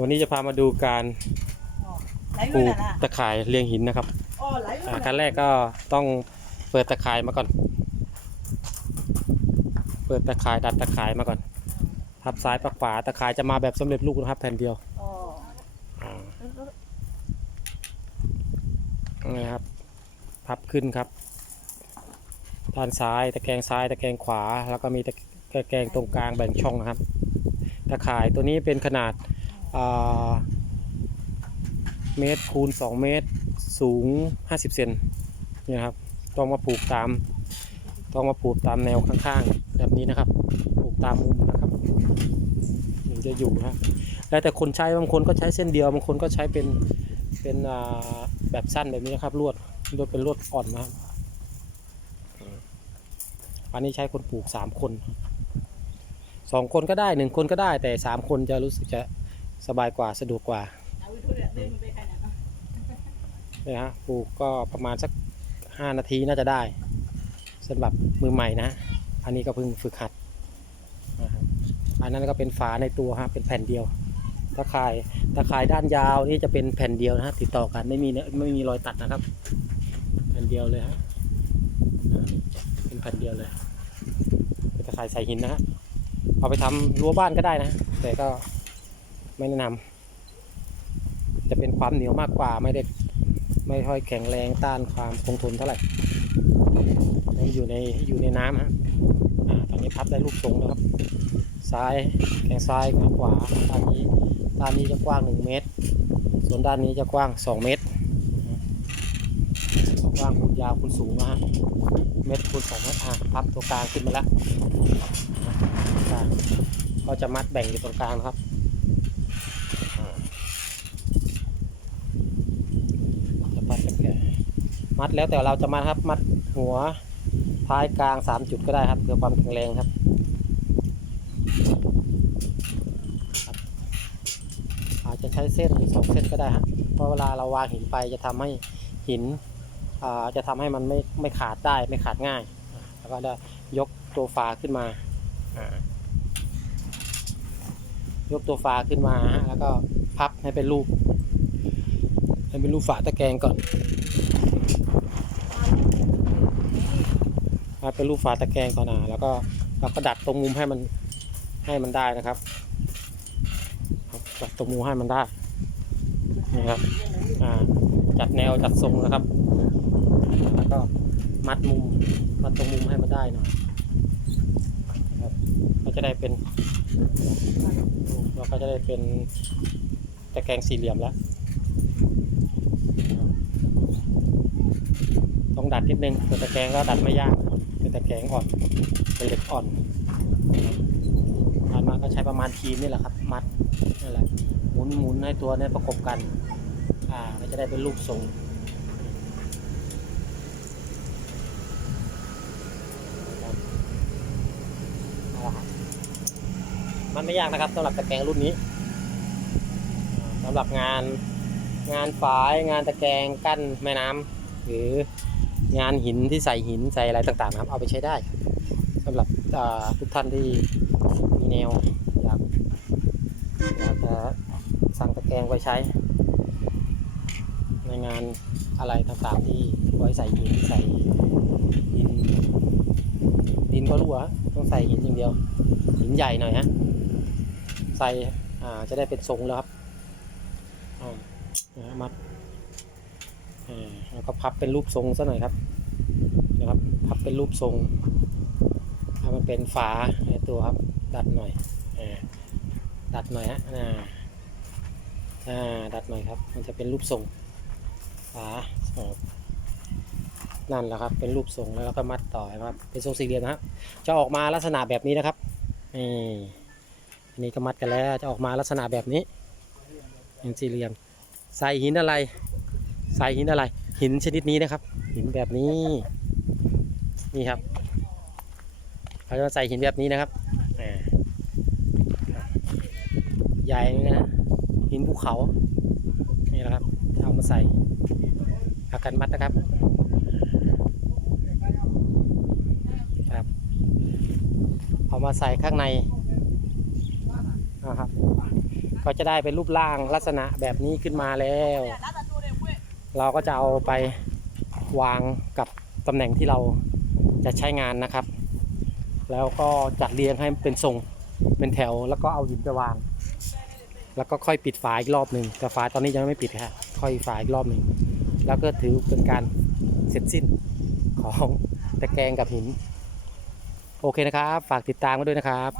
วันนี้จะพามาดูการปลูกตะข่ายเรียงหินนะครับอ่าขั้นแรกก็ต้องเปิดตะข่ายมาก่อน เปิดตะข่ายดัดตะข่ายมาก่อน ทับซ้ายปักขวาตะข่ายจะมาแบบสำเร็จรูปนะครับแผ่นเดียวอ่านี่ครับ พับขึ้นครับ ด้านซ้ายตะแกรงซ้ายตะแกรงขวา แล้วก็มีตะตะแกรงตรงกลางแบ่งช่องนะครับ ตะข่ายตัวนี้เป็นขนาดาเมตรคูณ 2 เมตรสูง 50 เซนนี่นะครับต้องมาปลูกตามต้องมาปลูกตามแนวข้างๆ แบบนี้นะครับปลูกตามมุมนะครับถึงจะอยู่นะแล้วแต่คนใช้บางคนก็ใช้เส้นเดียวบางคนก็ใช้เป็นเป็นแบบสั้นแบบนี้นะครับลวดลวดเป็นลวดอ่อนนะครับอันนี้ใช้คนปลูกสามคน สองคนก็ได้หนึ่งคนก็ได้ แต่สามคนจะรู้สึกจะสบายกว่าสะดวกกว่าเนี่ยฮะปลูกก็ประมาณสักห้านาทีน่าจะได้สำหรับมือใหม่นะ อันนี้ก็เพิ่งฝึกหัดนะครับอันนั้นก็เป็นฝาในตัวฮะเป็นแผ่นเดียวตะข่ายตะข่ายด้านยาวนี่จะเป็นแผ่นเดียวนะฮะติดต่อกันไม่มีเนี่ยไม่มีรอยตัดนะครับ แผ่นเดียวเลยฮะอ่าเป็นแผ่นเดียวเลยเป็นตะข่ายใส่หินนะฮะ เอาไปทำรั้วบ้านก็ได้นะ แต่ก็ไม่แนะนำจะเป็นความเหนียวมากกว่าไม่ได้ไม่ค่อยแข็งแรงต้านความคงทนเท่าไหร่มันอยู่ในอยู่ในน้ำฮะตอนนี้พับได้ลูกทรงแล้วครับ ซ้ายแขงซ้ายแขงขวาด้านนี้ด้านนี้จะกว้าง 1 เมตร ส่วนด้านนี้จะกว้าง 2 เมตร ว้างคูณยาวคูณสูงนะฮะเมตรคูณ2เมตรอะพับตัวกลางขึ้นมาแล้วก็จะมัดแบ่งอยู่ตรงกลางนะครับอ่าจะมัดแบบแก่มัดแล้วแต่เราจะมัดครับมัดหัวท้ายกลาง3จุดก็ได้ครับเพื่อความแข็งแรงครับอาจจะใช้เส้นหรือสองเส้นก็ได้ฮะเพราะเวลาเราวางหินไปจะทำให้หิน จะทำให้มันไม่ไม่ขาดได้ไม่ขาดง่ายอ่าแล้วก็ได้ยกตัวฝาขึ้นมาอ่ายกตัวฝาขึ้นมาฮะแล้วก็พับให้เป็นรูปให้เป็นรูปฝาตะแกรงก่อนให้เป็นรูปฝาตะแกรงก่อนนะแล้วก็เราก็ดัดตรงมุมให้มันให้มันได้นะครับจัดตรงมูให้มันได้นี่ครับอ่าจัดแนวจัดทรงนะครับแล้ว ก็มัดมุมมัดตรงมุมให้มันได้หน่อยนะครับก็จะได้เป็นเราก็จะได้เป็นตะแกรงสี่เหลี่ยมแล้วต้องดัดนิดนึงแต่ตะแกรงก็ดัดไม่ยากเป็นตะแกรงอ่อนเป็นเหล็กอ่อนผ่านมาก็ใช้ประมาณทีมนี่แหละครับ มัดนั่นแหละหมุนหมุนให้ตัวนี้ประกบกัน อ่าก็จะได้เป็นรูปทรงเอาละครับ มันไม่ยากนะครับสำหรับตะแกรงรุ่นนี้อ่าสำหรับงานงานฝายงานตะแกรงกั้นแม่น้ำหรืองานหินที่ใส่หินใส่อะไรต่างๆนะครับ เอาไปใช้ได้สำหรับทุกท่านที่มีแนวอยากอยากจะสั่งตะแกรงไว้ใช้ ในงานอะไรต่างๆที่ไว้ใส่หินใส่ดินดินก็รั่วต้องใส่หินอย่างเดียวหินใหญ่หน่อยฮะ ส่จะได้เป็นทรงแล้วครับมัดอ่าแล้วก็พับเป็นรูปทรงซะหน่อยครับนะครับ พับเป็นรูปทรงให้มันเป็นฝาในตัวครับ ดัดหน่อยอดัดหน่อยฮะดัดหน่อยครับ มันจะเป็นรูปทรงฝาครับนั่นแหละครับเป็นรูปทรงแล้วเราก็มัดต่อครับ เป็นทรงสี่เหลี่ยมนะครับ จะออกมาลักษณะแบบนี้นะครับนี่ อันนี้ก็มัดกันแล้วจะออกมาลักษณะแบบนี้เป็นสี่เหลี่ยมใส่หินอะไร ใส่หินอะไร หินชนิดนี้นะครับ หินแบบนี้นี่ครับเราจะใส่หินแบบนี้นะครับใหญ่นะหินภูเขานี่แหละครับเอามาใส่อากันมัดนะครับครับเอามาใส่ข้างใน นะครับ ก็จะได้เป็นรูปร่างลักษณะแบบนี้ขึ้นมาแล้ว เราก็จะเอาไปวางกับตำแหน่งที่เราจะใช้งานนะครับ แล้วก็จัดเรียงให้เป็นทรงเป็นแถว แล้วก็เอาหินไปวาง แล้วก็ค่อยปิดฝาอีกรอบหนึ่งแต่ฝาตอนนี้ยังไม่ปิดครับค่อยฝาอีกรอบหนึ่งแล้วก็ถือเป็นการเสร็จสิ้นของตะแกรงกับหิน โอเคนะครับ ฝากติดตามกันด้วยนะครับ